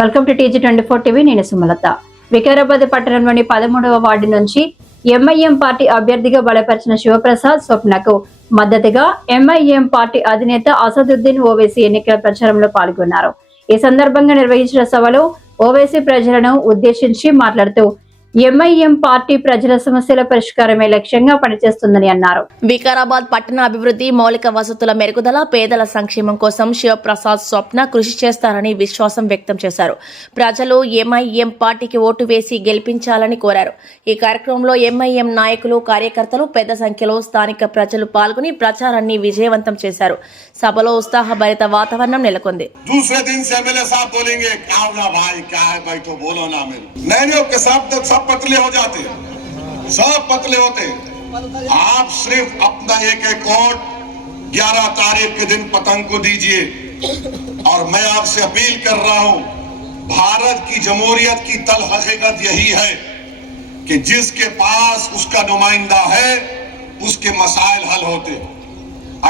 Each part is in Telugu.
Welcome to TG24 TV. నేను సుమలత. వికారాబాద్ పట్టణంలోని 13వ వార్డు నుంచి ఎంఐఎం పార్టీ అభ్యర్థిగా బలపరిచిన శివప్రసాద్ స్వప్నకు మద్దతుగా ఎంఐఎం పార్టీ అధినేత అసదుద్దీన్ ఓవైసీ ఎన్నికల ప్రచారంలో పాల్గొన్నారు. ఈ సందర్భంగా నిర్వహించిన సభలో ఓవైసీ ప్రజలను ఉద్దేశించి మాట్లాడుతూ ఎంఐఎం పార్టీ ప్రజల సమస్యల పరిష్కారమే లక్ష్యంగా పనిచేస్తుందని అన్నారు. వికారాబాద్ పట్టణ అభివృద్ధి, మౌలిక వసతుల మెరుగుదల, పేదల సంక్షేమం కోసం శివప్రసాద్ స్వప్న కృషి చేస్తారని విశ్వాసం వ్యక్తం చేశారు. ప్రజలు ఎంఐఎం పార్టీకి ఓటు వేసి గెలిపించాలని కోరారు. ఈ కార్యక్రమంలో ఎంఐఎం నాయకులు, కార్యకర్తలు పెద్ద సంఖ్యలో స్థానిక ప్రజలు పాల్గొని ప్రచారాన్ని విజయవంతం చేశారు. సభలో ఉత్సాహభరిత వాతావరణం నెలకొంది. पतले हो जाते, सब पतले होते। आप सिर्फ अपना एक वोट 11 तारीख के दिन पतंग को दीजिए। और मैं आपसे अपील कर रहा हूं, भारत की जमहूरियत की तल हकीकत यही है कि जिसके पास उसका नुमाइंदा है उसके मसाइल हल होते।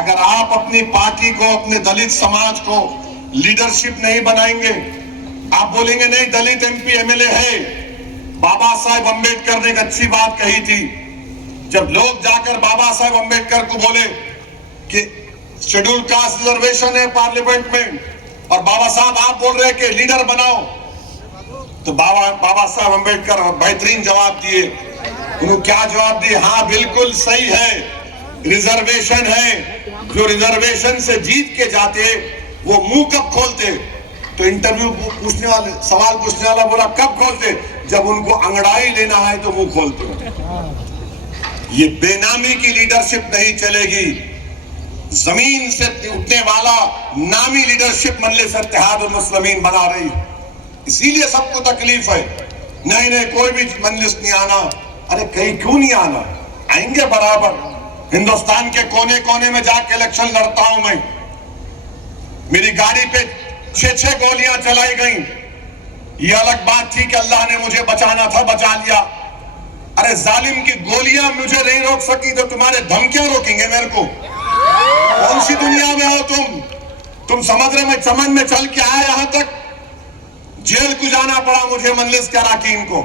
अगर आप अपनी पार्टी को, अपने दलित समाज को लीडरशिप नहीं बनाएंगे, आप बोलेंगे नहीं दलित MP MLA है। बाबा साहेब अम्बेडकर ने एक अच्छी बात कही थी, जब लोग जाकर बाबा साहेब अम्बेडकर को बोले कि शेड्यूल कास्ट रिजर्वेशन है पार्लियामेंट में और बाबा साहब आप बोल रहे हैं कि लीडर बनाओ, तो बाबा साहेब अम्बेडकर बेहतरीन जवाब दिए। उन्होंने क्या जवाब दिए? हाँ बिल्कुल सही है, रिजर्वेशन है। जो रिजर्वेशन से जीत के जाते वो मुंह कब खोलते? तो इंटरव्यू पूछने वाले, सवाल पूछने वाला बोला कब खोलते? जब उनको अंगड़ाई लेना है तो मुंह खोलते हैं। ये बेनामी की लीडरशिप नहीं चलेगी। जमीन से उठने वाला नामी लीडरशिप मजलिस इत्तेहादुल मुस्लिमीन बना रही, इसीलिए सबको तकलीफ है। नहीं नहीं कोई भी मजलिस नहीं आना। अरे कहीं क्यों नहीं आना? आएंगे बराबर। हिंदुस्तान के कोने कोने में जाके इलेक्शन लड़ता हूं मैं। मेरी गाड़ी पे 6 गोलियां चलाई गई। ये अलग बात थी कि अल्लाह ने मुझे बचाना था, बचा लिया। अरे जालिम की गोलियां मुझे नहीं रोक सकी तो तुम्हारे धमकियां रोकेंगे मेरे को? कौन सी दुनिया में हो तुम समझ रहे? मैं चमन में चल के आया, यहां तक जेल को जाना पड़ा मुझे, मजलिस के अरकान को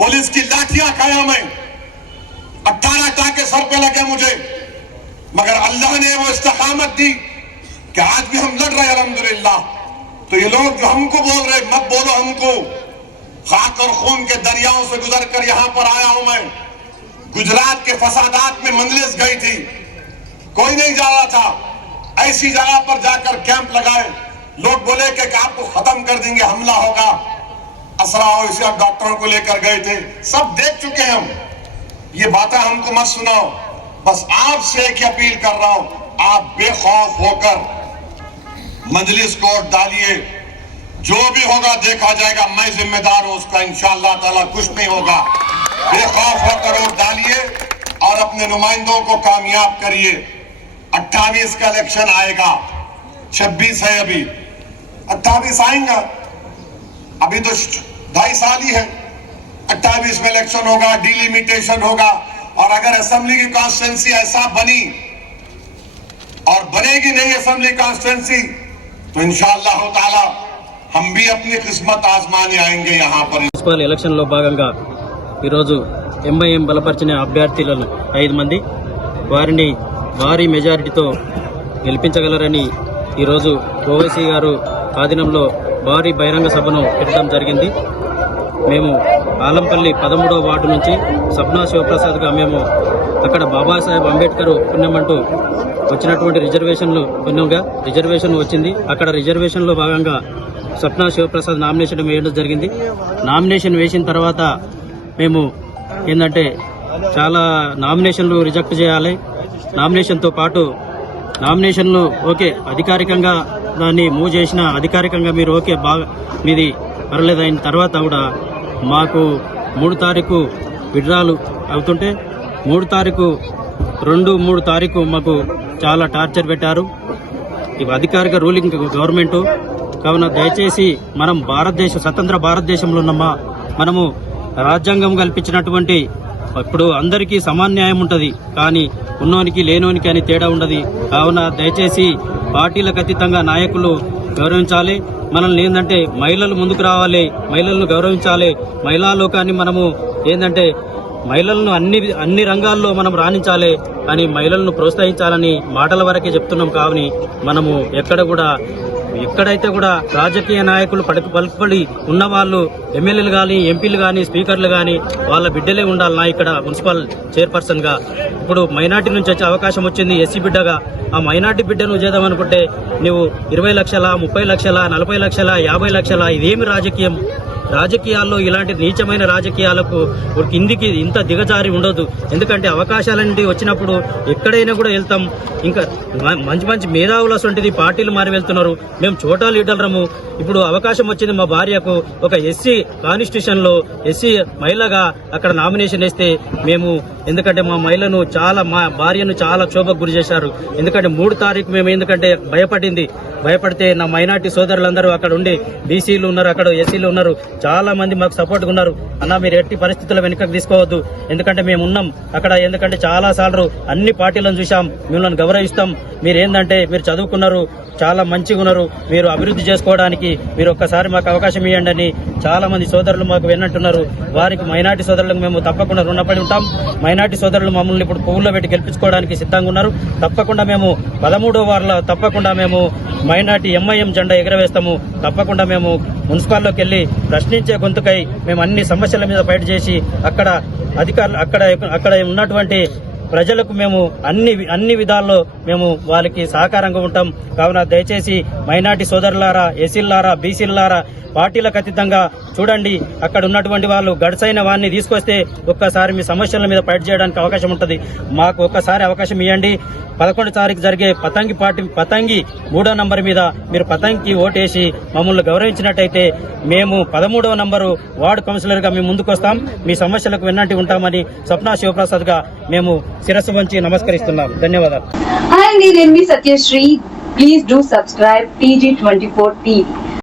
पुलिस की लाठियां खाया मैं, 18 टाके सर पे लगे मुझे, मगर अल्लाह ने वो इस्तिकामत दी कि आज भी हम लड़ रहे हैं अल्हम्दुलिल्लाह। तो ये लोग जो हमको बोल रहे मत बोलो हमको, खाक और खून के दरियाओं से गुजर कर यहां पर आया हूं मैं। गुजरात के फसादात में मजलिस गई थी, कोई नहीं जा रहा था। ऐसी जगह पर जाकर कैंप लगाए, लोग बोले कि आपको खत्म कर देंगे, हमला होगा, असरा हो, इसे आप डॉक्टरों को लेकर गए थे। सब देख चुके हैं हम, ये बातें हमको मत सुनाओ। बस आपसे एक अपील कर रहा हूं, आप बेखौफ होकर मजलिस को वोट डालिए। जो भी होगा देखा जाएगा, मैं जिम्मेदार हूं उसका, इंशाअल्लाह ताला कुछ नहीं होगा। बेखौफ होकर वोट डालिए और अपने नुमाइंदों को कामयाब करिए। 28 का इलेक्शन आएगा, 26 है अभी, 28 आएगा, अभी तो 2.5 साल ही है। 28 में इलेक्शन होगा, डिलिमिटेशन होगा। और अगर असेंबली की कॉन्स्टिट्यूंसी ऐसा बनी और बनेगी नहीं असेंबली कॉन्स्टिट्यूंसी, तो इंशाअल्लाह ताला हम भी अपनी किस्मत आजमाने आएंगे यहाँ पर। మున్సిపల్ ఎలక్షన్ లో భాగంగా ఈరోజు ఎంఐఎం బలపరిచిన అభ్యర్థులను 5 మంది వారిని భారీ మెజారిటీతో గెలిపించగలరని ఈరోజు ఓవైసీ గారు ఆధీనంలో భారీ బహిరంగ సభను పెట్టడం జరిగింది. మేము ఆలంపల్లి 13వ వార్డు నుంచి స్వప్న శివప్రసాద్గా మేము అక్కడ బాబాసాహెబ్ అంబేద్కర్ పుణ్యమంటూ వచ్చినటువంటి రిజర్వేషన్ వచ్చింది. అక్కడ రిజర్వేషన్లో భాగంగా స్వప్న శివప్రసాద్ నామినేషన్ వేయడం జరిగింది. నామినేషన్ వేసిన తర్వాత మేము ఏంటంటే చాలా నామినేషన్లు రిజెక్ట్ చేయాలి, నామినేషన్తో పాటు నామినేషన్లు ఓకే అధికారికంగా దాన్ని మూవ్ చేసిన అధికారికంగా మీరు ఓకే బాగా మీది పర్లేదు అయిన తర్వాత కూడా మాకు 3 తారీఖు విడ్రాలు అవుతుంటే 3 తారీఖు మాకు చాలా టార్చర్ పెట్టారు. ఇవి అధికారిక రూలింగ్ గవర్నమెంట్ కావున దయచేసి మనం స్వతంత్ర భారతదేశంలో ఉన్నామా, మనము రాజ్యాంగం కల్పించినటువంటి ఇప్పుడు అందరికీ సమాన న్యాయం ఉంటుంది, కానీ ఉన్నోనికి లేనోనికి అని తేడా ఉండదు. కావున దయచేసి పార్టీలకు అతీతంగా నాయకులు గౌరవించాలి. మనల్ని ఏంటంటే మహిళలు ముందుకు రావాలి, మహిళలను గౌరవించాలి. మహిళా లోకాన్ని మనము ఏంటంటే మహిళలను అన్ని రంగాల్లో మనం రాణించాలి అని మహిళలను ప్రోత్సహించాలని మాటల వరకే చెప్తున్నాం. కావని మనము ఎక్కడైతే కూడా రాజకీయ నాయకులు పలుకుబడి ఉన్నవాళ్ళు ఎమ్మెల్యేలు కానీ, ఎంపీలు కానీ, స్పీకర్లు కానీ వాళ్ళ బిడ్డలే ఉండాలన్నా ఇక్కడ మున్సిపల్ చైర్పర్సన్ గా. ఇప్పుడు మైనార్టీ నుంచి వచ్చే అవకాశం వచ్చింది ఎస్సీ బిడ్డగా. ఆ మైనార్టీ బిడ్డ నువ్వు చేద్దామనుకుంటే నువ్వు 20 లక్షల, 30 లక్షల, 40 లక్షల, 50 లక్షల, ఇదేమి రాజకీయం? రాజకీయాల్లో ఇలాంటి నీచమైన రాజకీయాలకు కిందికి ఇంత దిగజారి ఉండదు. ఎందుకంటే అవకాశాలన్నీ వచ్చినప్పుడు ఎక్కడైనా కూడా వెళ్తాం. ఇంకా మంచి మంచి మేధావులు అసంటిది పార్టీలు మారి వెళ్తున్నారు. మేము చోటా లీడర్లము. ఇప్పుడు అవకాశం వచ్చింది మా భార్యకు ఒక ఎస్సీ కాన్స్టిట్యూషన్ లో ఎస్సీ మహిళగా అక్కడ నామినేషన్ వేస్తే మేము, ఎందుకంటే మా భార్యను చాలా క్షోభకు గురి చేశారు. ఎందుకంటే 3 తారీఖు మేము ఎందుకంటే భయపడితే నా మైనార్టీ సోదరులందరూ అక్కడ ఉండి బీసీలు ఉన్నారు, అక్కడ ఎస్సీలు ఉన్నారు, చాలా మంది మాకు సపోర్ట్గా ఉన్నారు. అన్న మీరు ఎట్టి పరిస్థితుల్లో వెనుకకు తీసుకోవద్దు, ఎందుకంటే మేము ఉన్నాం అక్కడ. ఎందుకంటే చాలా సార్లు అన్ని పార్టీలను చూసాం, మిమ్మల్ని గౌరవిస్తాం. మీరేందంటే మీరు చదువుకున్నారు, చాలా మంచిగా ఉన్నారు, మీరు అభివృద్ధి చేసుకోవడానికి మీరు ఒక్కసారి మాకు అవకాశం ఇవ్వండి అని చాలా మంది సోదరులు మాకు విన్నట్టున్నారు. వారికి మైనార్టీ సోదరులకు మేము తప్పకుండా రుణపడి ఉంటాం. మైనార్టీ సోదరులు మమ్మల్ని ఇప్పుడు పువ్వుల్లో పెట్టి గెలిపించుకోవడానికి సిద్ధంగా ఉన్నారు. తప్పకుండా మేము 13వ వార్డులో తప్పకుండా మేము మైనార్టీ ఎంఐఎం జెండా ఎగరవేస్తాము. తప్పకుండా మేము మున్సిపాల్లోకి వెళ్లి ప్రశ్నించే గొంతుకై మేము అన్ని సమస్యల మీద ఫైట్ చేసి అక్కడ అధికారులు అక్కడ ఉన్నటువంటి ప్రజలకు మేము అన్ని విధాల్లో మేము వాళ్ళకి సహకారంగా ఉంటాం. కావున దయచేసి మైనార్టీ సోదరులారా, ఎస్సీలారా, బీసీలారా పార్టీలకు అతీతంగా చూడండి. అక్కడ ఉన్నటువంటి వాళ్ళు గడిసైన వారిని తీసుకొస్తే ఒక్కసారి మీ సమస్యల మీద ఫైట్ చేయడానికి అవకాశం ఉంటుంది. మాకు ఒక్కసారి అవకాశం ఇవ్వండి. 11 తారీఖు జరిగే పతంగి 3వ నంబర్ మీద మీరు పతంగికి ఓటేసి మమ్మల్ని గౌరవించినట్టయితే మేము 13వ నంబరు వార్డు కౌన్సిలర్ గా మేము ముందుకొస్తాం. మీ సమస్యలకు వెన్నంటి ఉంటామని స్వప్న శివప్రసాద్ గా మేము శిరస్సు వంచి నమస్కరిస్తున్నాం. ధన్యవాదాలు. Hi, నేను Satyasri. Please do subscribe TG24 TV.